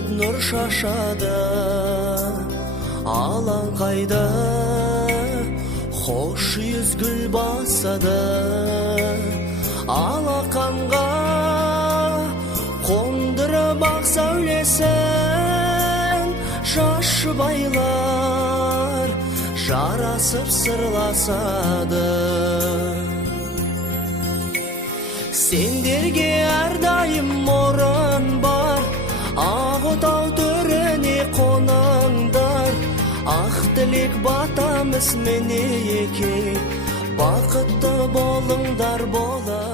төгіліп нұр шашады. Алаңқайда хош yüz гүл басады. Алақанға қондырып ақ сәулесін, жас байлар жарасып сырласады. Сендерге әрдайым орын бар, ақ отау төріне қоныңдар. Ақ тілек батамыз мінеке, бақытты болыңдар болар.